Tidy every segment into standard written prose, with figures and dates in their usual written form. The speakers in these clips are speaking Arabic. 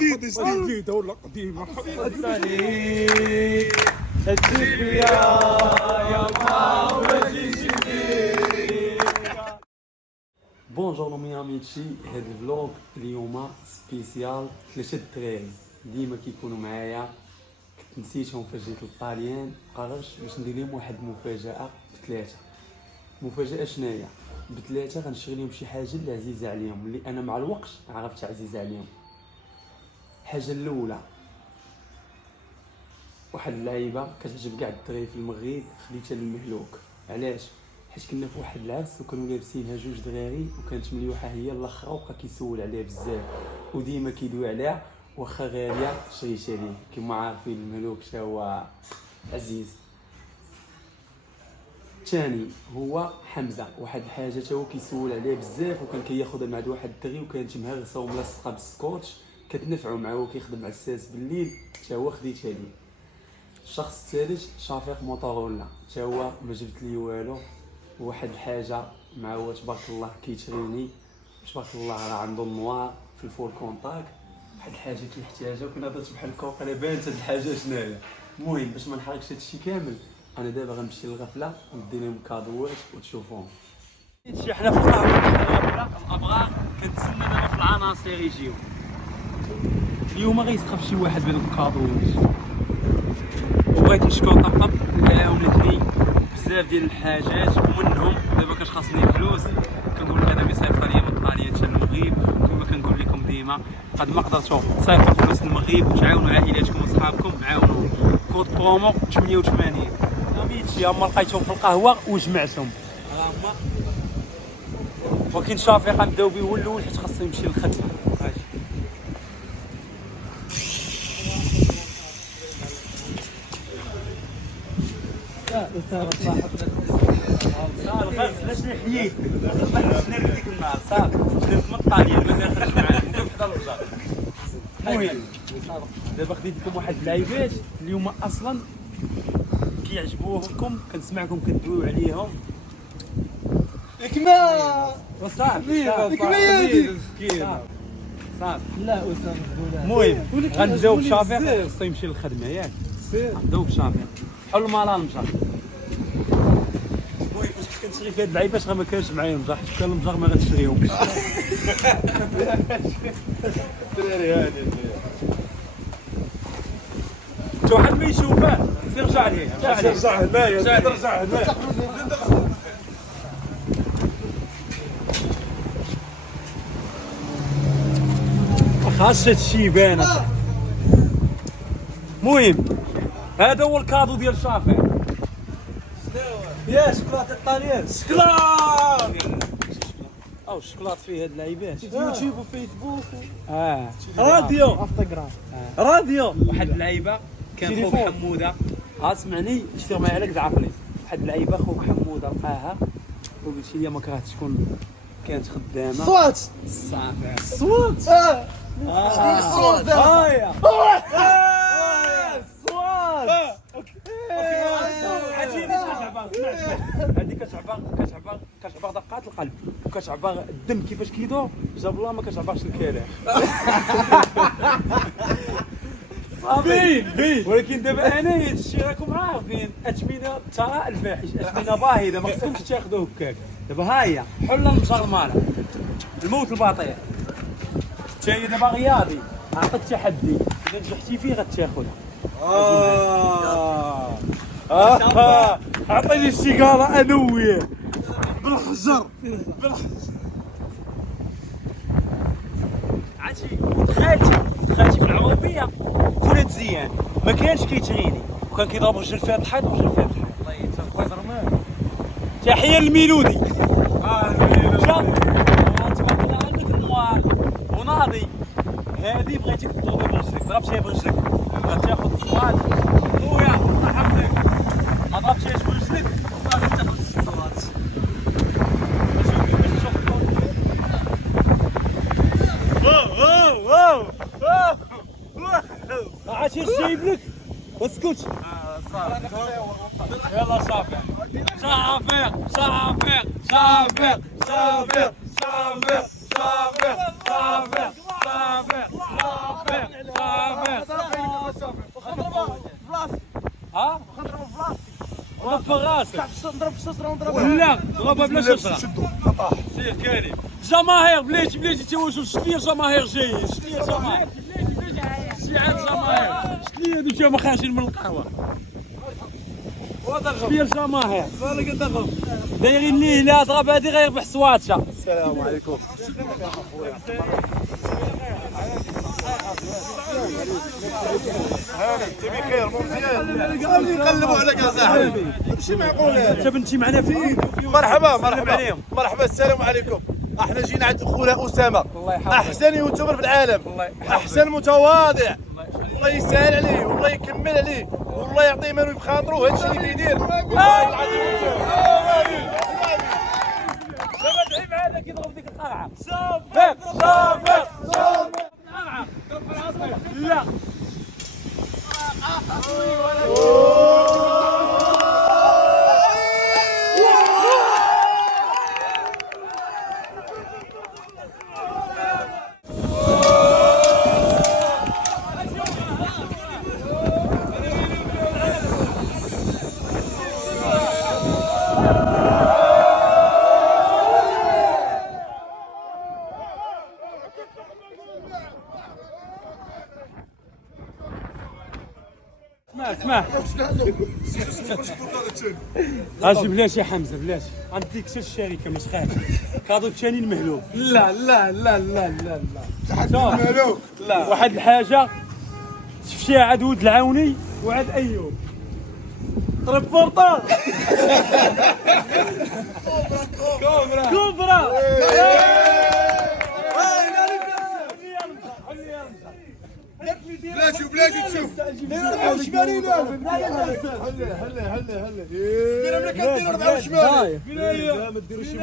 جديده ولا قديمه. بونجور مي اميتشي، هاد الفلوغ اليوم سبيسيال 3 الدراري ديما كيكونوا معايا. كنت نسيتهم فاش جيت للطاليان، قررت باش ندير لهم واحد المفاجاه بثلاثه. مفاجاه شناهي؟ بثلاثه غنشري لهم شي حاجه اللي عزيزه عليهم، اللي انا مع الوقت عرفت عزيزه عليهم. الحاجه الاولى واحد اللعيبه كتعجب كاع الدراري في المغرب، خديتها للمهلوك. علاش؟ حيت كنا في واحد العرس وكانوا لابسينها جوج دراري وكانت مليوحه هي الاخرى، وبقى كيسول عليها بزاف وديما كيدوي عليها واخا غاليه شريتها ليه. كما عارفين الملوك تا هو عزيز. الثاني هو حمزه، واحد الحاجه تا هو كيسول عليها بزاف وكان كياخذها مع واحد الدري وكانت مهرسه وملصقه بالسكوتش كتنفعو معاه وكيخدم عساس بالليل، تا هو خديتها ليه. الشخص الثالث شفيق موطورولا، تا هو ما جبت لي والو، واحد الحاجه مع هو تبارك الله كيتريني تبارك الله، راه عنده النوار في الفول كونتاك، واحد الحاجه كيحتاجها وكنا درت بحال الكوق. انا بانت هاد الحاجه شناهي. المهم باش ما نحرقش هادشي كامل، انا دابا غنمشي للغفله وندير لهم كادوات وتشوفوهم. حنا في القهوه الغفله الابغار كنتسنى دابا في العناصر يجيو. اليوم غيسخف شي واحد بهذوك الكادوات. وبغيت نشكر طبطب اللي عاونتني بزاف ديال الحاجات، ومنهم دابا كاش خاصني الفلوس. كنقول غدا يصيفط ليا من الطاليان حتى المغرب، كما كنقول لكم ديما قد ما قدرتوا تصيفطوا الفلوس للمغرب وتعاونوا عائلاتكم وصحابكم، عاونوهم. كود برومو 88 اميتشي. هما لقيتهم في القهوه وجمعتهم، راه هما ولكن شافيق نبداو به هو الاول حيت خاصو يمشي للخدمه. صافي شنو حييت شنو ديك النهار صافي درت من الطاليان ما خرجت معاهم ندير حدا الرجال. المهم دابا خديت لكم واحد اللعيبات اليوم اصلا كيعجبوكم، كنسمعكم كدويو عليهم. الكما صافي صافي لا اسامه. المهم غنبداو بشافيق، خصو يمشي للخدمه ياك. غنبداو بشافيق حل المالان مشى. المهم فاش كنشري في هاد اللعيبات راه ما كانش معايا المجر، حيت كان المجر ما غنشريهمش. الدراري هاني شي واحد ما يشوفه سير رجع ليه، رجع هنايا، رجع هنايا. خاص هادشي يبان. المهم هذا هو الكادو ديال شافيق. يا شكلاط الطاليان، شكلاط او الشكلاط فيه هاد اللعيبات يوتيوب وفيسبوك راديو انستغرام راديو. واحد اللعيبه كان خوك حموده، اسمعني اشتغل معايا على قد عقلي. واحد اللعيبه خوك حموده لقاها وقلت لي ما كرهتش تكون كانت خدامه صوت صافي الصوت الصوت هايا الصوت. عجيني كتعبر، سمعت هذه كتعبر دقات القلب وكتعبر الدم كيفاش كيدور. جاب الله ما كتعبرش الكلام. صافي ولكن دابا انا هادشي راكم عارفين اثمنه الثراء الفاحش، اثمنه باهظه ما خصكمش تاخذوه هكاك. دابا ها هي حل المجر مالها الموت البطيء. حتى هي دابا رياضي، عطيك تحدي اذا نجحتي فيه غتاخذها. عطيني السيجاره انا وياه بالحجر عرفتي. خالتي في العربيه فولاد زيان ما كانش كيتريني وكان كيضرب رجل فيها الحيط ورجل فيها الحيط. الله يتقبل ضرمان. تحيه للميلودي. تبارك الله عندك النوار وناضي. هذه بغيتيك تضربها برجلك، ضربتيها برجلك غتاخذ الصواد. خويا الله يحفظك ما ضربتيهاش برجلك غتاخذ الصواد. عرفتي اش جايب لك؟ اسكت. يلا شافيق شافيق شافيق شافيق شافيق شافيق شافيق شافيق شافيق في راسك نضرب في الشجره ونضرب لا ضربها بلا شجره شدوا قطع سير كريم جماهير بلاتي تيواجهوا شتي الجماهير جايين شتي الجماهير شتي عند الجماهير شتي هادو جاو خارجين من القهوه شتي الجماهير دايرين ليه لا ضرب هادي غيربح سواتشه. السلام عليكم. تبي خير مو مزيان قالوا يقلبوا عليك يا صاحبي ماشي معقول انت بنتي معنا فين؟ مرحبا مرحبا السلام عليكم. احنا جينا عند خونا اسامه احسن يوتيوبر في العالم احسن متواضع الله يسهل عليه والله يكمل عليه والله يعطيه مالو بخاطرو هادشي اللي كيدير والله العظيم. دابا تعيب هذا كيضرب ديك القرعه صافي قرعه لا اسمع اجي بلاتي حمزه بلاتي غنديك حتى الشركه مش خايف كادو الثاني المهلوك لا مالو لا واحد الحاجه شفتيها عاد ولد العاوني وعاد ايوب ريبورتاج كوبرا بلاتي تشوف دير شمالين هلا دير ملي كدير 4 شمال ما ديروش شي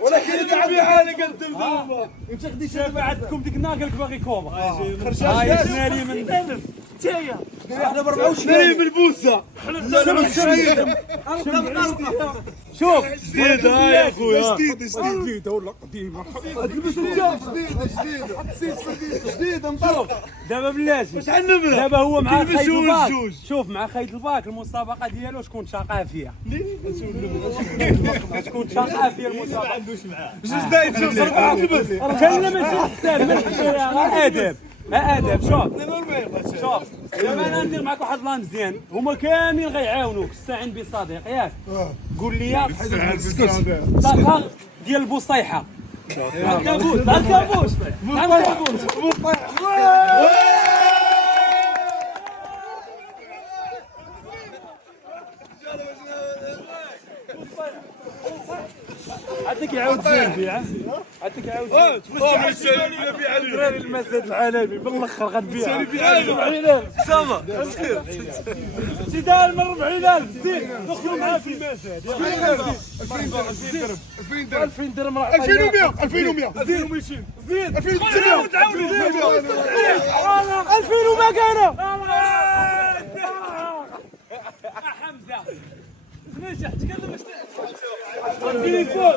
ولكن اللعب حالك انت مذوبه انت خدي شايف عندكم ديك النهار قالك باغي كوبرا خرجات شناري من نتايا احنا ب 24 بالبوسه شوف جديد يا خويا جديد ولا قديمه جديد نطلق دابا بلاتي واش عندنا دابا هو مع خيط جوج الباك جوج. شوف مع خيط الباك المسابقه ديالو شكون ثقافيه شكون ثقافيه المسابقه جوج دايت شوف 4 لبس كان ماشي حساب ادب ادب شوف دابا انا ندير معك واحد البلان مزيان هما كاملين غيعاونوك استعين بصديق ياك قول لي الطاقه ديال البصيحه الكابوس عندك يعاود البيع عندك يعاود دراري المسجد العالمي بالاخر غنبيع 70000 سما زيدان من 40000 زيد دخلوا معاه في المسجد 2000 درهم 2100 زيد زيد 2300 2000 وما كان حمزه ليش تكلم تليفون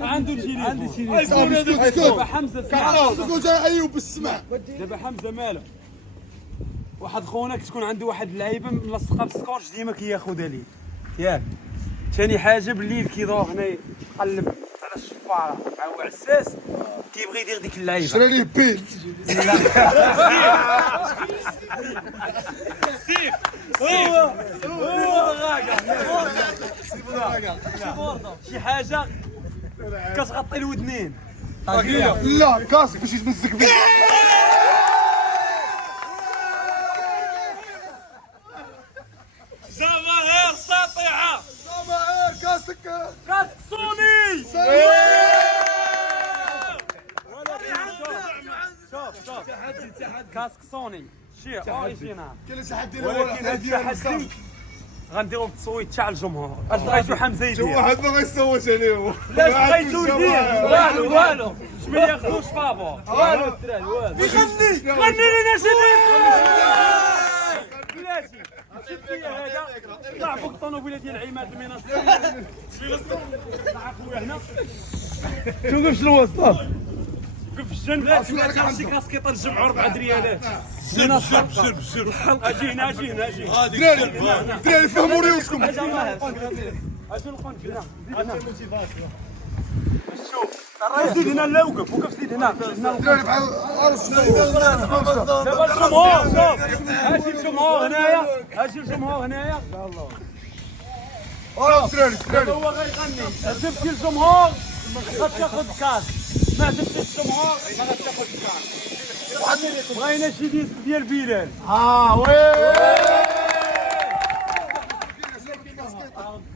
عنده تليفون دابا حمزه سكوت ايوب بالسمع دابا حمزه مالو واحد خونا كتكون عنده واحد اللعيبه ملصقه بالسكورش ديما كياخذها ليه ياك ثاني حاجه بالليل كيدور هنا يقلب على الشفاره مع عساس كيبغي يدير ديك اللعيبه شرا ليه بيل شي حاجه كتغطي الودنين لا كاسك باش يتمزك بيه جماهير ساطعه كاسك صوني شوف كاسك صوني شي اوريجينال كاين تحدي ولكن التحدي غنديرو بالتصويت تاع الجمهور اش بغيتو حمزه يدير واحد ما غيصوت عليه لاش بغيتو يدير والو شمن ياخذوش فابور والو الدراري والو غني لنا شي بلاتي طلع فوق الطوموبيله ديال عماد المنصه مع خويا هنا توقف شنو الوسط وقف في الجنب شي كاسكيطه نجمعوا 4 دريالات بشر اجي هنا اجي هنا اجي دراري فهموا ريوسكم اجي القنت هنا شوف زيد هنا لا وقف زيد هنا دراري بحال عرس دابا الجمهور شوف اجي الجمهور هنايا اجي الجمهور هنايا دراري هو غيغني عجبتي الجمهور غتاخذ كاس ما عجبتيش الجمهور ما غتاخذ كاس بغينا شي ديسك ديال بلال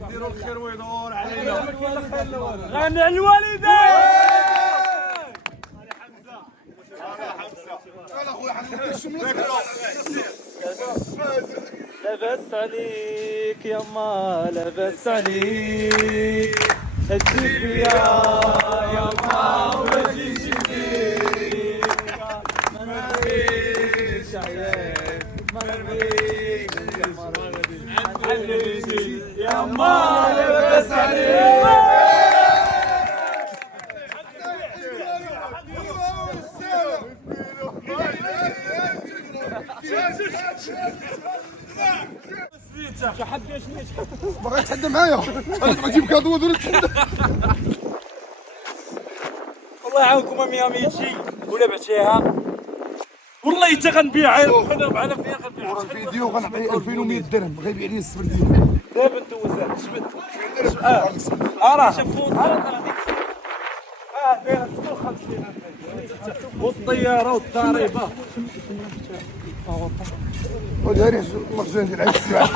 ديروا الخير ويدور علينا غني على الوالدين قال اخويا حنقول شو لبس عليك يما لبس عليك الدنيا يا ما وجهي فيك ما فيش عيال ما فيش يا ما لبس عليك باغي تحدى معايا انا تجيب كادو ودرت الله يعاونكم 100 شي ولا بعتيها والله حتى غنبيعها حنا معنا فيها غنبيعها الفيديو غنعطيه 2100 درهم غيبيع لي السبر ديالي دابا ندوزها جبد راه دايره 56 والطياره والضريبه وداري مرجان ديال عين السباعه